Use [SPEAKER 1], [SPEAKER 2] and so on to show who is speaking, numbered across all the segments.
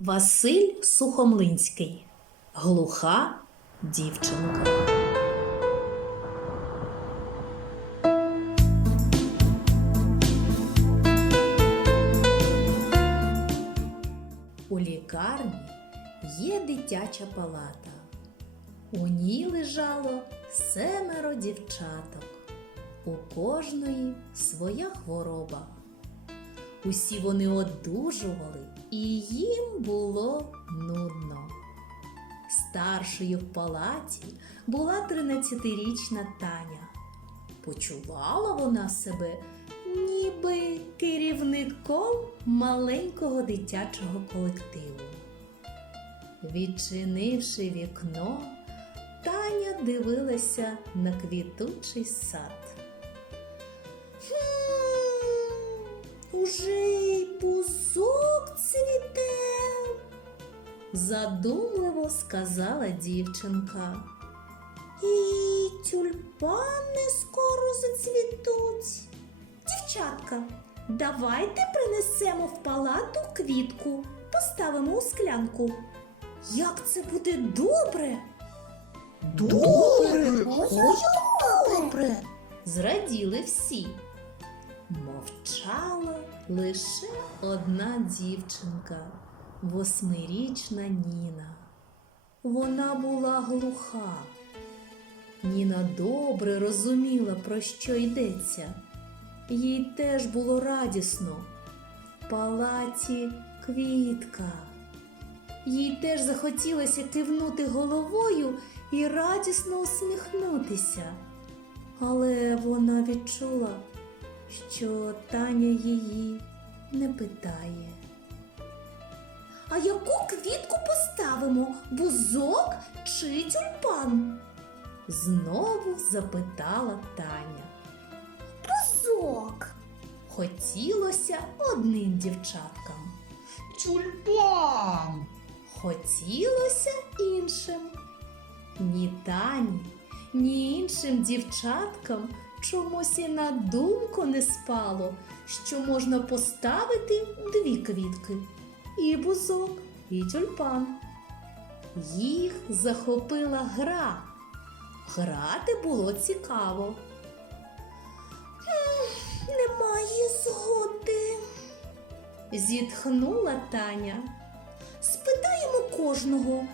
[SPEAKER 1] Василь Сухомлинський. Глуха дівчинка. У лікарні є дитяча палата. У ній лежало семеро дівчаток. У кожної своя хвороба. Усі вони одужували, і їм було нудно. Старшою в палаті була 13-річна Таня. Почувала вона себе ніби керівником маленького дитячого колективу. Відчинивши вікно, Таня дивилася на квітучий сад. Задумливо сказала дівчинка. І тюльпани скоро зацвітуть. Дівчатка, давайте принесемо в палату квітку, поставимо у склянку. Як це буде добре?
[SPEAKER 2] Добре,
[SPEAKER 1] добре. Зраділи всі. Мовчала лише одна дівчинка, восьмирічна Ніна. Вона була глуха. Ніна добре розуміла, про що йдеться. Їй теж було радісно. В палаті квітка. Їй теж захотілося кивнути головою і радісно усміхнутися. Але вона відчула, що Таня її не питає. А яку квітку поставимо? Бузок чи тюльпан? Знову запитала Таня. Бузок. Хотілося одним дівчаткам,
[SPEAKER 2] Тюльпан.
[SPEAKER 1] хотілося іншим. Ні Тані, ні іншим дівчаткам чомусь і на думку не спало, що можна поставити дві квітки і бузок, і тюльпан. Їх захопила гра. Грати було цікаво. Немає згоди, зітхнула Таня. Спитаємо кожного,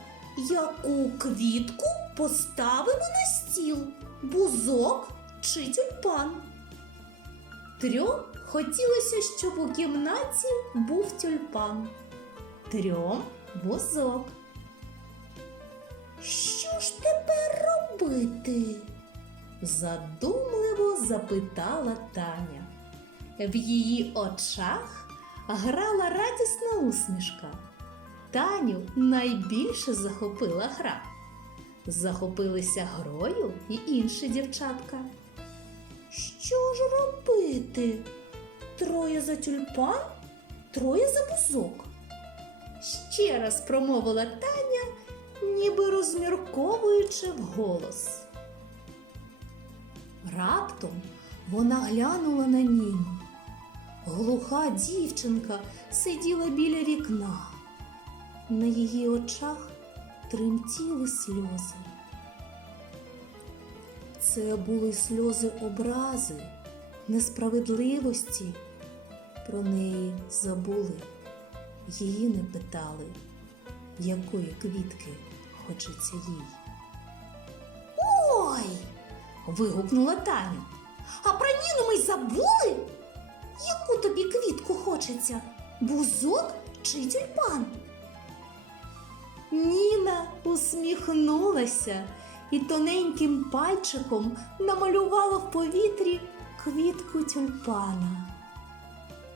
[SPEAKER 1] яку квітку поставимо на стіл, бузок чи тюльпан. Трьом хотілося, щоб у кімнаті був тюльпан, трьом бузок. Що ж тепер робити? задумливо запитала Таня. В її очах грала радісна усмішка. Таню найбільше захопила гра. Захопилися грою і інші дівчатка. Що ж робити? Троє за тюльпан, троє за бузок. Ще раз промовила Таня, ніби розмірковуючи вголос. Раптом вона глянула на Ніну. Глуха дівчинка сиділа біля вікна. На її очах тремтіли сльози. Це були сльози образи, несправедливості. Про неї забули, її не питали, якої квітки хочеться їй. Ой! вигукнула Таня. А про Ніну ми й забули? Яку тобі квітку хочеться? Бузок чи тюльпан? Ніна усміхнулася і тоненьким пальчиком намалювала в повітрі квітку тюльпана.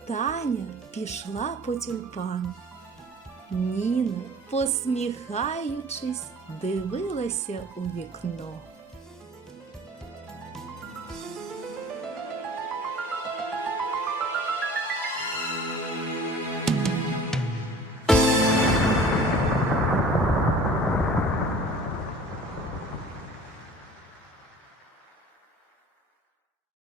[SPEAKER 1] Таня пішла по тюльпан. Ніна, посміхаючись, дивилася у вікно.